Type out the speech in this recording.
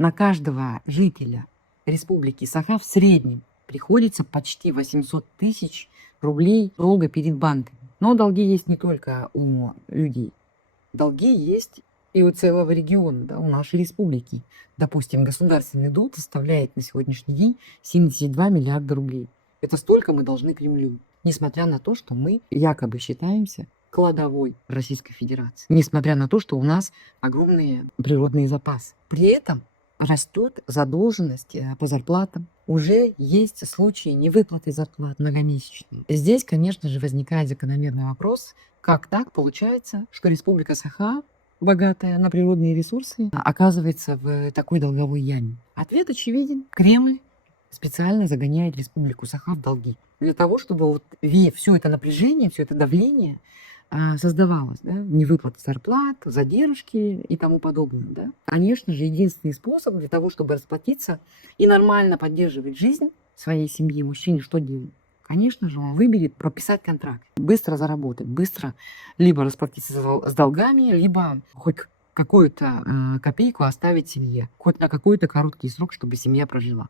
На каждого жителя Республики Саха в среднем приходится почти 800 тысяч рублей долга перед банками. Но долги есть не только у людей. Долги есть и у целого региона, да, у нашей республики. Допустим, государственный долг составляет на сегодняшний день 72 миллиарда рублей. Это столько мы должны Кремлю, несмотря на то, что мы якобы считаемся кладовой Российской Федерации, несмотря на то, что у нас огромные природные запасы. При этом растет задолженность по зарплатам. Уже есть случаи невыплаты зарплат многомесячные. Здесь, конечно же, возникает закономерный вопрос, как так получается, что Республика Саха, богатая на природные ресурсы, оказывается в такой долговой яме. Ответ очевиден. Кремль специально загоняет Республику Саха в долги. Для того, чтобы вот все это напряжение, все это давление создавалось, да, невыплаты зарплат, задержки и тому подобное. Да. Конечно же, единственный способ для того, чтобы расплатиться и нормально поддерживать жизнь своей семьи, мужчине, что делать? Конечно же, он выберет прописать контракт, быстро заработать, быстро либо расплатиться с долгами, либо хоть какую-то копейку оставить семье, хоть на какой-то короткий срок, чтобы семья прожила.